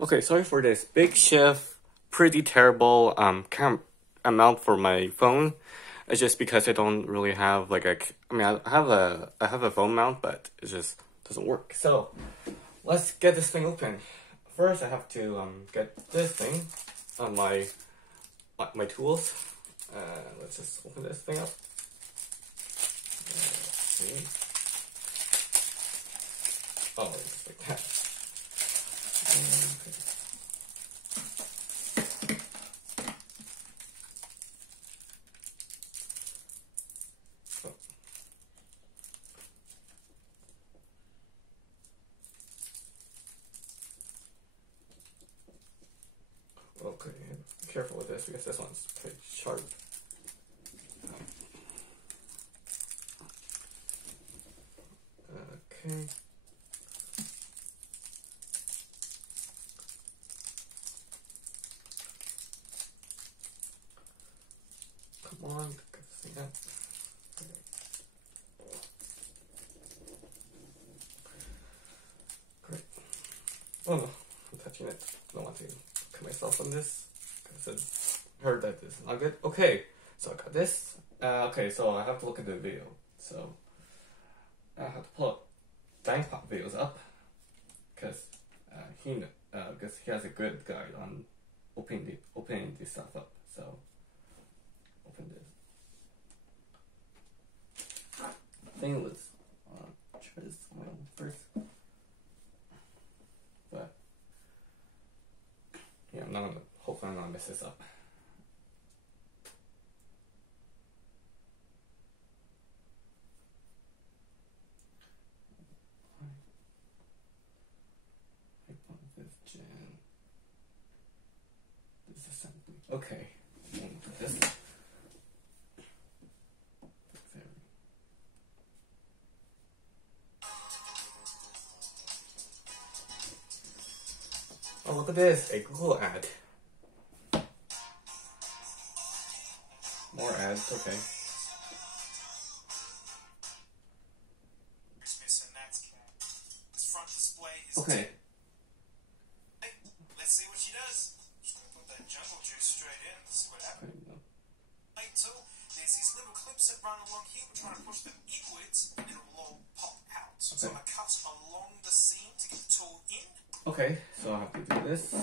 Okay, sorry for this big shift. Pretty terrible amount for my phone. It's just because I don't really have like I have a phone mount, but it just doesn't work. So let's get this thing open. First, I have to get this thing on my tools. Let's just open this thing up. See. Oh, it's like that. Okay. Okay, be careful with this because this one's pretty sharp. Okay. Come on, get this thing out. Great. Oh no, I'm touching it. I don't want to cut myself on this because I heard that this is not good. Okay, so I got this. Okay, so I have to look at the video. So I have to pull Pop videos up because he has a good guide on opening this stuff up. So open this. I think it was try this one first, but yeah, hopefully I'm not gonna mess this up. Okay. This. Oh, look at this, a Google ad. More ads, okay. Okay. Let's see what she does. Just gonna put that jungle juice straight in and see what happens. So there's these little clips that run along here. We're trying to push them inwards and it'll all pop out. So I cut along the seam to get the tool in. Okay, so I have to do this.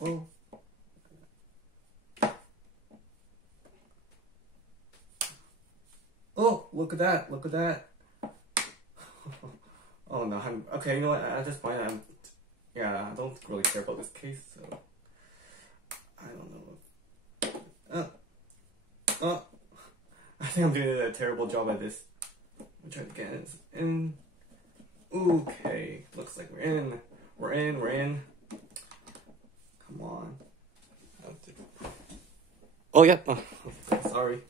Oh. Oh, look at that, look at that. Oh no, okay, you know what, at this point, I don't really care about this case, so, I don't know. I think I'm doing a terrible job at this. I'll try again, it's in. Okay, looks like we're in. Come on. Oh yeah, sorry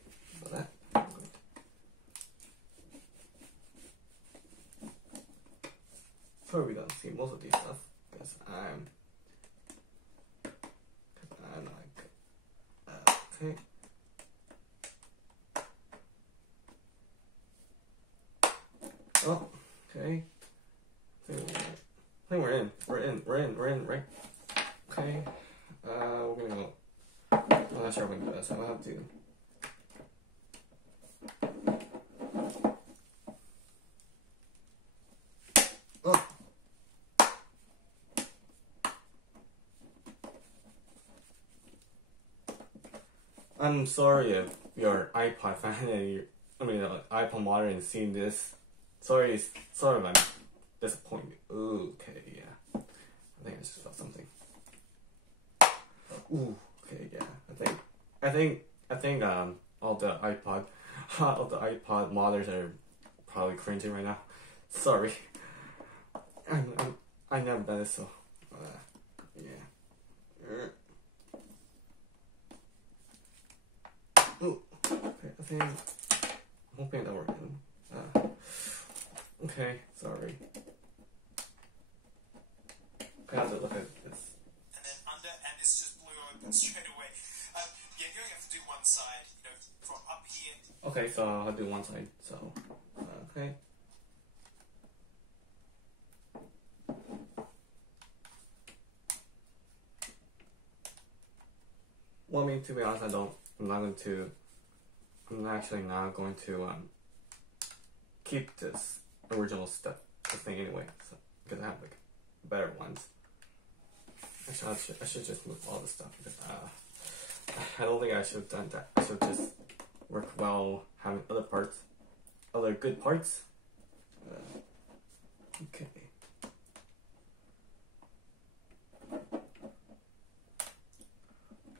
about that. Probably don't see most of these stuff because I'm like okay. Oh, okay. I think we're in, right? Okay. We're gonna go. I'm not sure I'm gonna do this. I'll have to. Oh. I'm sorry if your iPod fan and iPod model and seeing this. Sorry, I'm disappointed. Okay, yeah. I think I just felt something. Ooh, okay, yeah. I think all the iPod modders are probably cringing right now. Sorry. I never done this, so yeah. Ooh, okay, I'm hoping that works. Okay, sorry. Okay, so I'll do one side. So, okay. Well, I mean, to be honest, I'm actually not going to keep this original this thing anyway, so, because I have like better ones. Actually, I should just move all this stuff because I don't think I should have done that. I should just work well having other good parts. Okay.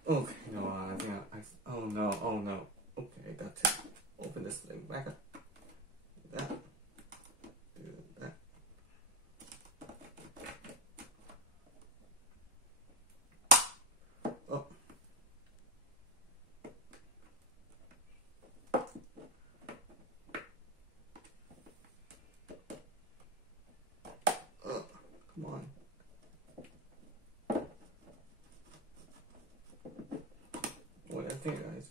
Okay, no, I think oh no. Okay, I got to open this thing back up. Do that. Do that. Oh. Oh, come on. What I think, guys.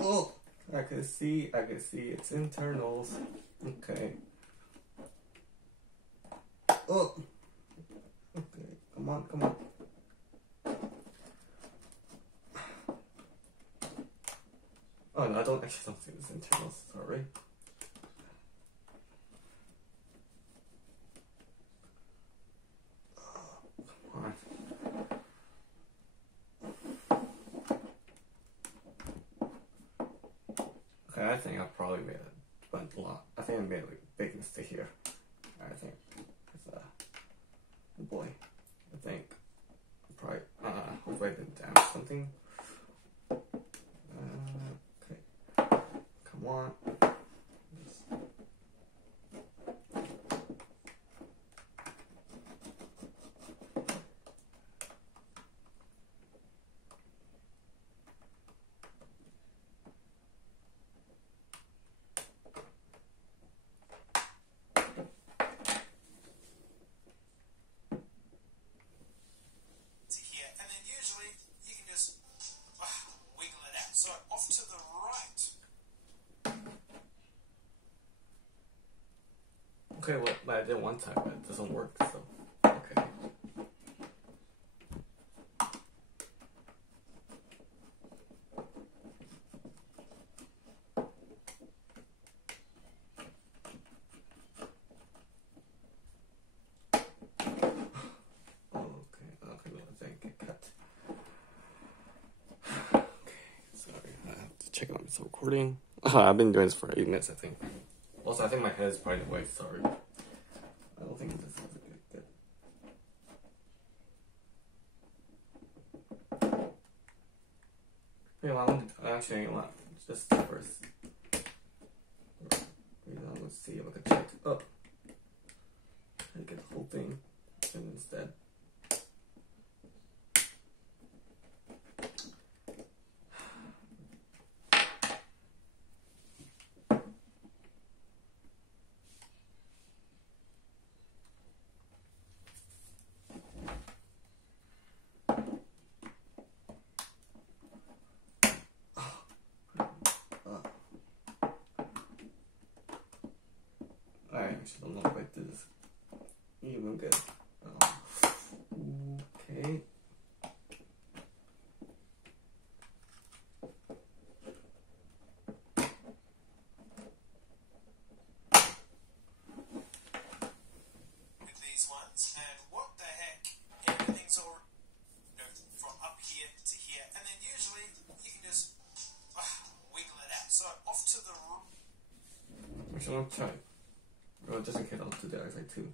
Oh, I can see its internals. Okay. Oh. Okay, come on. Oh no, I don't see its internals, sorry. Come on. Okay, I think I probably made a lot. I think I made a big mistake here. I think it's oh boy. I think I probably was writing down something. Okay. Come on. So off to the right. Okay, well, I did one time, but it doesn't work, so, okay. Okay, no, thank you, cut. Okay, sorry, I have to check on this recording. I've been doing this for 8 minutes, I think. Also, I think my head is probably away, sorry. I don't think this is good. You know, actually, you know what? Just first. Let's see if I can check. Oh. I get the whole thing. And instead. I actually don't know if I did this even good. Okay. With these ones, and what the heck? Everything's all from up here to here, and then usually you can just wiggle it out. So off to the right. Actually, I'll try. Well, just in case, I'll do the other side too.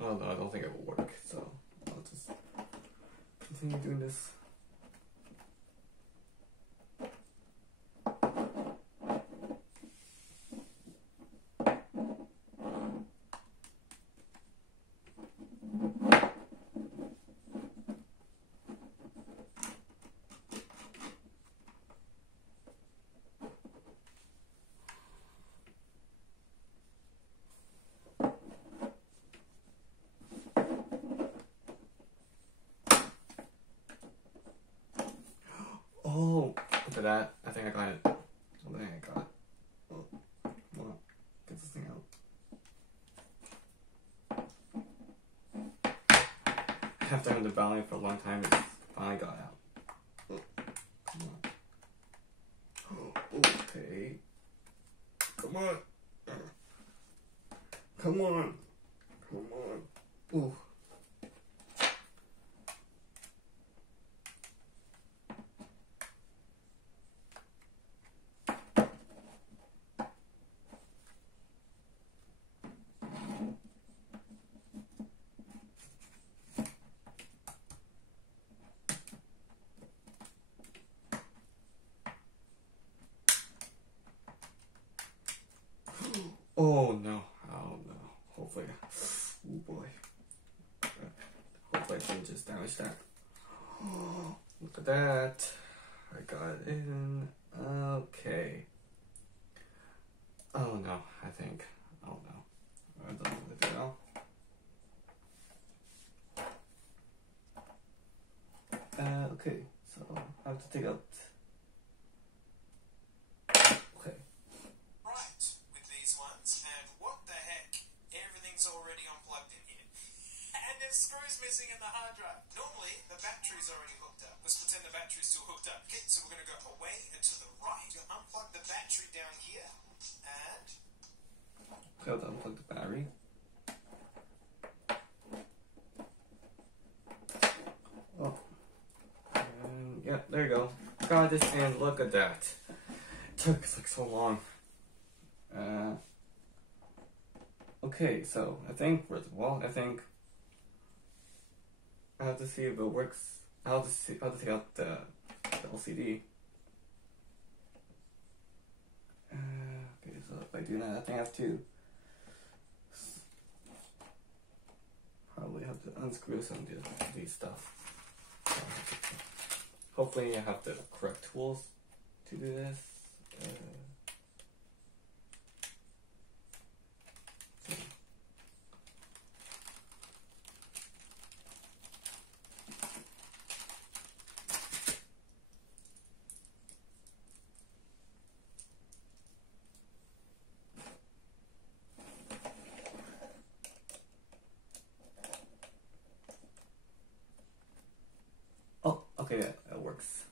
Oh no, I don't think it will work, so I'll just continue doing this. Look at that. I think I got it. Oh, come on. Get this thing out. After having the ballet for a long time, it finally got out. Oh, come on. Oh, okay. Come on. Come on. Come on. Ooh. Oh no. Oh no. Hopefully. Oh boy. Hopefully I didn't just damage that. Oh, look at that. I got it in. Okay. Oh no, I think. Oh no. I don't know the video. Okay, so I have to take out. Okay. Right, with these ones, and what the heck? Everything's already unplugged in here. And there's screws missing in the hard drive. Normally, the battery's already hooked up. Let's pretend the battery's still hooked up. Okay, so we're going to go away and to the right. You unplug the battery down here, and... Okay, I'll unplug the battery. Oh. And, yeah, there you go. Got this, and look at that. It took like so long. Okay, so I think I think I have to see if it works. I have to take out the LCD. Okay, so if I do that, I think I have to probably have to unscrew some of these stuff. Hopefully I have the correct tools to do this. Oh, okay, that works.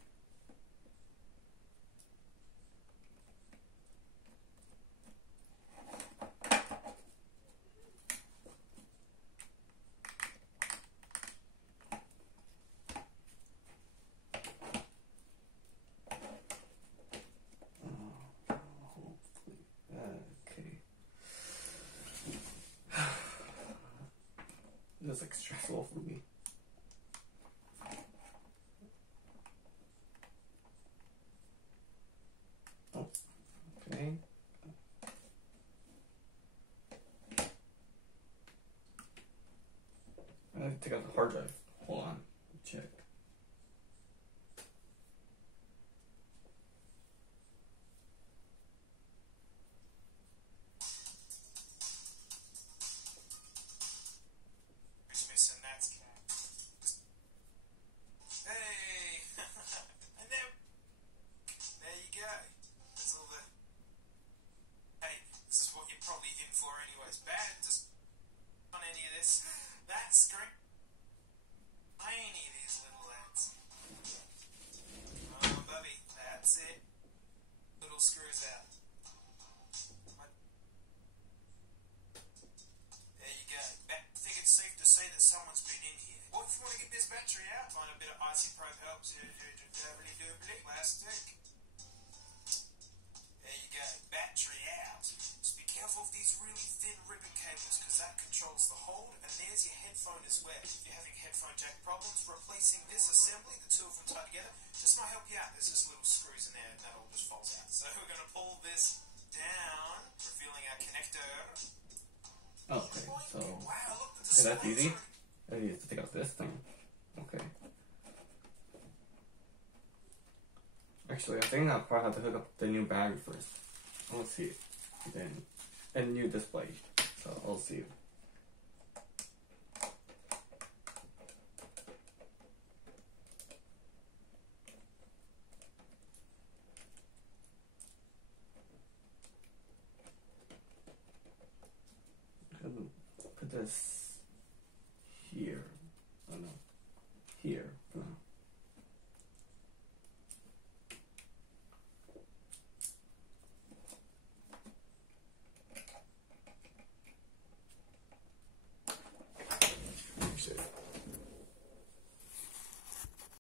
This is like stressful for me. Oh, okay. I have to take out the hard drive. Hold on, check. missing, that's cat. Hey! And there you go. That's all the... Hey, this is what you're probably in for anyways. Bad, just on any of this. That's great. Any of these little lads. Oh, Bubby, that's it. Little screws out. There you go. I think it's safe to say that someone's been in here. What if you want to get this battery out? Find a bit of icy probe helps. Plastic. There you go. Battery out. Just be careful of these really thin ribbon cables because that controls the hold. And there's your headphone as well. If you're having headphone jack problems, replacing this assembly, the two of them tied together, just might help you out. There's just little screws in there and that all just falls out. So we're going to pull this down, revealing our connector. Okay, so wow, look, that's easy. I need to take out this thing. Okay. Actually, I think I'll probably have to hook up the new battery first. I want to see it. Then, and new display. So I'll see it. this.